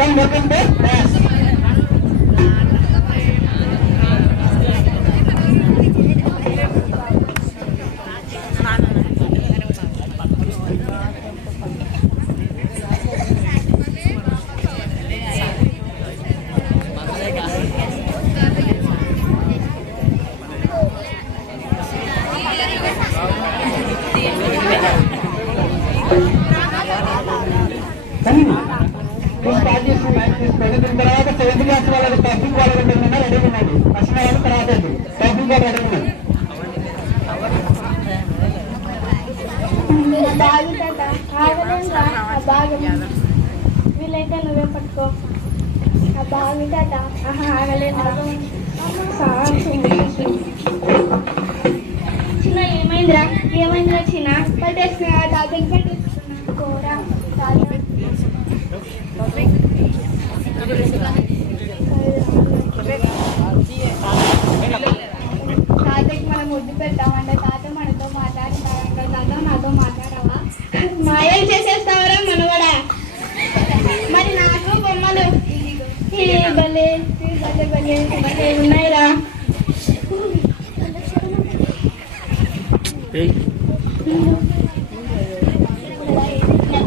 Come welcome to class. Start చేసిన match తీసుకొని దీని తర్వాత 7th క్లాస్ వాళ్ళకి టాపింగ్ వాళ్ళు రెడీ ఉన్నది. ఫస్ట్ వాళ్ళు తర్వాత టాపింగ్ వాళ్ళు రెడీ ఉన్నది. వీలైతే నువ్వే పట్టుకో. ఆ బాగుంటుందా? చిన్న ఏమైందిరా? ఏమైందిరా చిన్న? పట్టేసిన తాతకి పట్టేస్తున్నా కోరా తాతకి మనం ముద్దు పెట్టామంటే తాత మనతో మాట్లాడతారంట. తాత నాతో మాట్లాడవా? మాయం చేసేస్తావరా మనవడా? మరి నాకు బొమ్మలు భలే భలే భలే భలే ఉన్నాయిరా.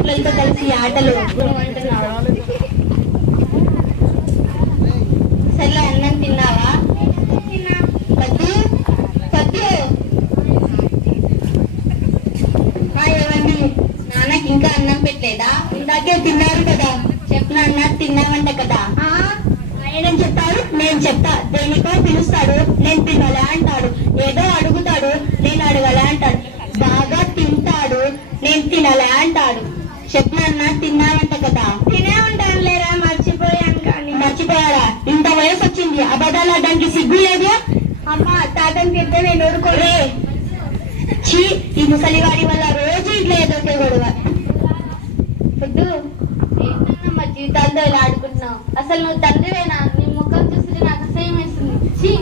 పిల్లలతో కలిసి ఆటలు సర్లే. అన్నం తిన్నావా? పద్దు పద్దు ఏమండి? నాన్నకి ఇంకా అన్నం పెట్టలేదా? ఇందాకే తిన్నారు కదా. చెప్పిన అన్నా తిన్నామంట కదా. ఆయన చెప్తాడు, నేను చెప్తా. దేనికో పిలుస్తాడు, నేను తినలే అంటాడు. ఏదో అడుగుతాడు, నేను అడగలే అంటాడు. బాగా తింటాడు, నేను తినలే అంటాడు. చెప్పిన అన్నా తిన్నామంట కదా. తినే ఉంటాను లేరా, మర్చిపోయాను. కానీ మర్చిపోయారా? ఇంత వయసు వచ్చింది, అబద్ధాలు ఆడడానికి సిగ్గు లేదు. అమ్మ తాతని తింటే నేను ఊరుకోలే. చీ, ఈ ముసలివాడి వల్ల రోజు ఇంట్లో ఏదో గొడవ. వద్దు, ఏంటన్నా జీవితాలతో ఇలా ఆడుకుంటున్నావు? అసలు నువ్వు తండ్రివేనా? నీ ముఖం చూస్తే నాకు అసహ్యం వేస్తుంది. చీ.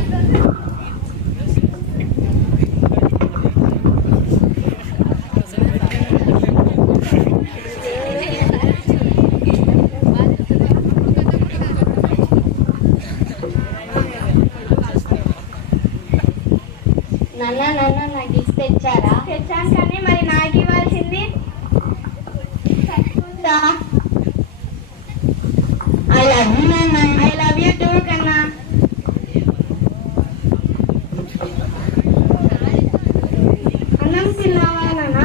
నాన్న నాన్న నాకు గిఫ్ట్ తెచ్చారా? తెచ్చాను, కానీ మరి నాకు ఇవ్వాల్సింది. ఐ లవ్ యూ నాన్న. ఐ లవ్ యూ టూ కన్నా. అన్నం తిన్నావా నాన్న?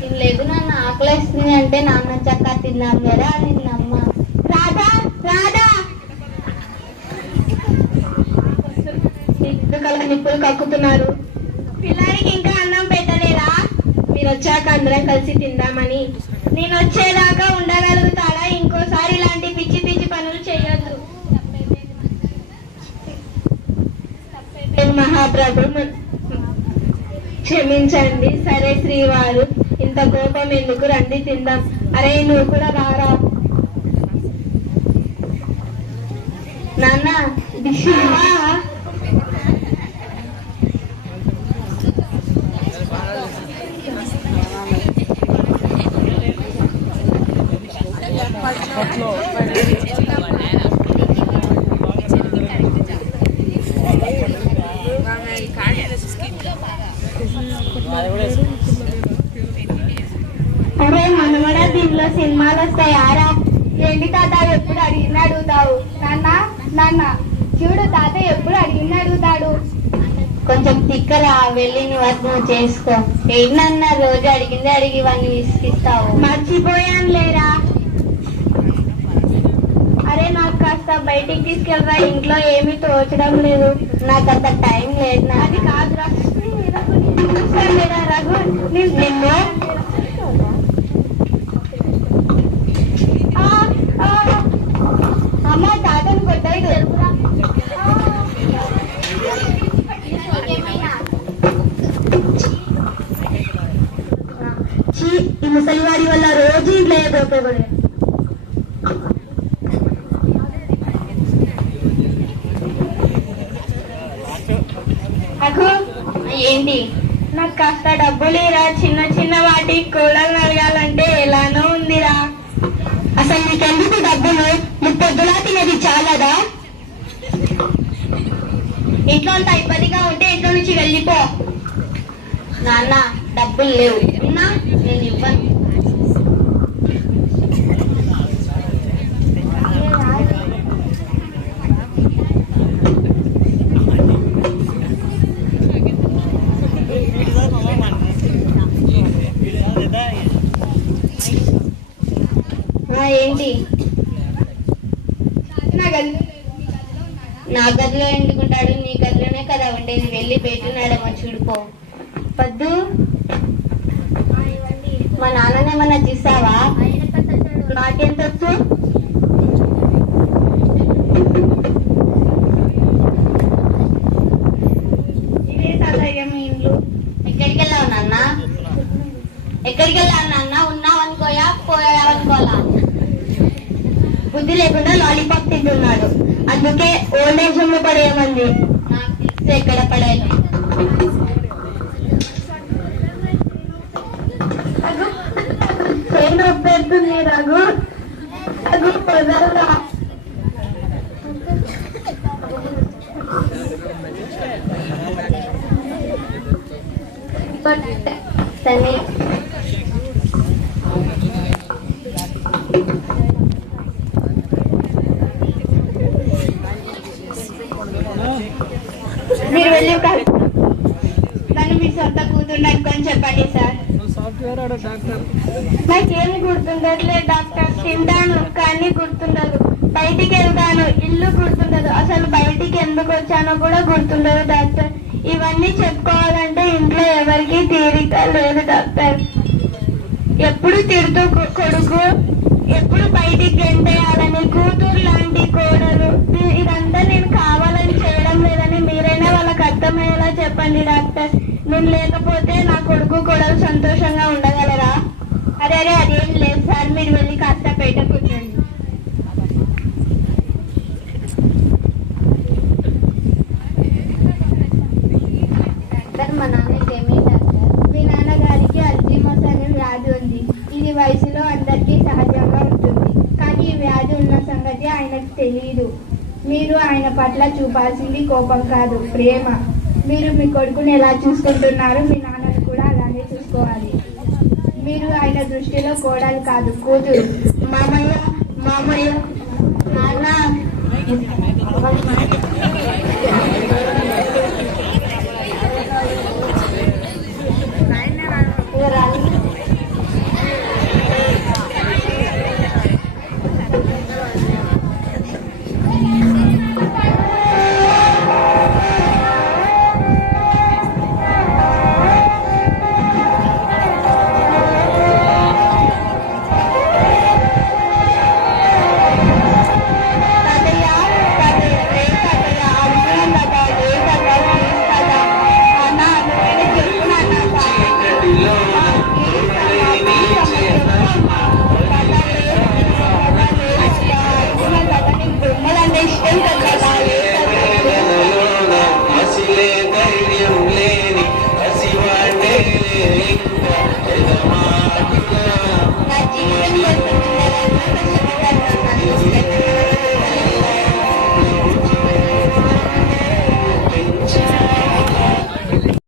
తినలేదు నాన్న, ఆకలిస్తుంది అంటే నాన్న చక్క తిన్నాం కదా నిన్నమ్మ. రాధా రాధా నిప్పులు కక్కుతున్నారు. పిల్లాడికి ఇంకా అన్నం పెట్టలేదా? మీరు వచ్చాక అందరం కలిసి తిందామని. నేను వచ్చేదాకా ఉండగలుగుతాడా? ఇంకోసారి ఇలాంటి పిచ్చి పిచ్చి పనులు చేయొద్దు. మహాప్రభు క్షమించండి. సరే శ్రీవారు, ఇంత కోపం ఎందుకు? రండి తిందాం. అరే నువ్వు కూడా రారా నాన్న. అరే మనమడా, దీనిలో సినిమాలు వస్తాయారా? ఏంటి తాత ఎప్పుడు అడిగిన అడుగుతావు? నాన్న నాన్న చూడు, తాత ఎప్పుడు అడిగిన అడుగుతాడు. కొంచెం తిక్కరా, వెళ్ళి నీ వర్క్ నువ్వు చేసుకో. ఏంటన్నా రోజు అడిగిందే అడిగి వాడిని విసిగిస్తావు? మర్చిపోయాను లేరా. అరే నాకు కాస్త బయటికి తీసుకెళ్ళరా, ఇంట్లో ఏమీ తోచడం లేదు. నాకు అంత టైం లేదు. అది కాదురా రఘు, నిన్ను అమ్మ తాతను కొట్టాడు. ఈ ముసలివాడి వల్ల రోజు ఇంట్లో ఏదోపడే. ఏంటి? నాకు కాస్త డబ్బులేరా, చిన్న చిన్న వాటికి కూడా నడగాలంటే ఎలానో ఉందిరా. అసలు నీకెందుకు డబ్బు డబ్బులు ముప్పొద్దులా తినేది చాలదా? ఇంట్లో అంత ఇబ్బందిగా ఉంటే ఇంట్లో నుంచి వెళ్ళిపో. నాన్న డబ్బులు లేవు, ఉన్నా నేను ఇవ్వను. ఏంటి నా గదిలో ఎందుకుంటాడు? నీ గదిలోనే కదా ఉండేది. వెళ్ళి పెట్టినాడేమో చూడుకో. పద్దు, మా నాన్ననేమన్నా చూసావా? నాకేం తెలుసు? ఇదే తాతయ్య మీ ఇల్లు. ఎక్కడికి వెళ్ళావు నాన్న? ఎక్కడికి వెళ్ళావు నాన్న? ఉన్నావు అనుకోయా, పోయావు అనుకోలా? బుద్ధి లేకుండా లాలీపాప్ తింటున్నాడు. అందుకే ఓల్డ్ ఏజ్ హోమ్ లో పడేయమంది. నాకు తెలిసి ఎక్కడ పడేయాలి. ఏం నొప్పేస్తుంది రఘు? రఘు పొదల్లా. సరే మీరు వెళ్ళి కానీ మీ సొంత కూతురు అనుకొని చెప్పండి సార్. నాకేమి గుర్తుండట్లేదు డాక్టర్. తింటాను కానీ గుర్తుండదు. బయటికి వెళ్తాను, ఇల్లు గుర్తుండదు. అసలు బయటికి ఎందుకు వచ్చానో కూడా గుర్తుండదు డాక్టర్. ఇవన్నీ చెప్పుకోవాలంటే ఇంట్లో ఎవరికి తీరిక లేదు డాక్టర్. ఎప్పుడు తిడుతూ కొడుకు, ఎప్పుడు బయటికి గెంటేయాలని కూతురు లాంటి కోడలు. ఇదంతా నేను కావాలని చేయడం లేదని మీరైనా వాళ్ళకి అర్థమయ్యేలా చెప్పండి డాక్టర్. నేను లేకపోతే నా కొడుకు కోడలు సంతోషంగా ఉండగలరా? అరే అదేం లేదు సార్, మీరు వెళ్ళి కాస్త బయట కూర్చోండి. డాక్టర్, మా నాన్నకి ఏమీ డాక్టర్? మీ నాన్నగారికి అల్జీమర్స్ అనే వ్యాధి ఉంది. ఇది వయసులో అందరికీ సహజంగా ఉంటుంది. కానీ ఈ వ్యాధి ఉన్న సంగతి ఆయనకు తెలియదు. మీరు ఆయన పట్ల చూపాల్సింది కోపం కాదు, ప్రేమ. మీరు మీ కొడుకుని ఎలా చూసుకుంటున్నారు, మీ నాన్నను కూడా అలానే చూసుకోవాలి. మీరు ఆయన దృష్టిలో కోడలు కాదు, కూతురు. మామయ్య నాన్న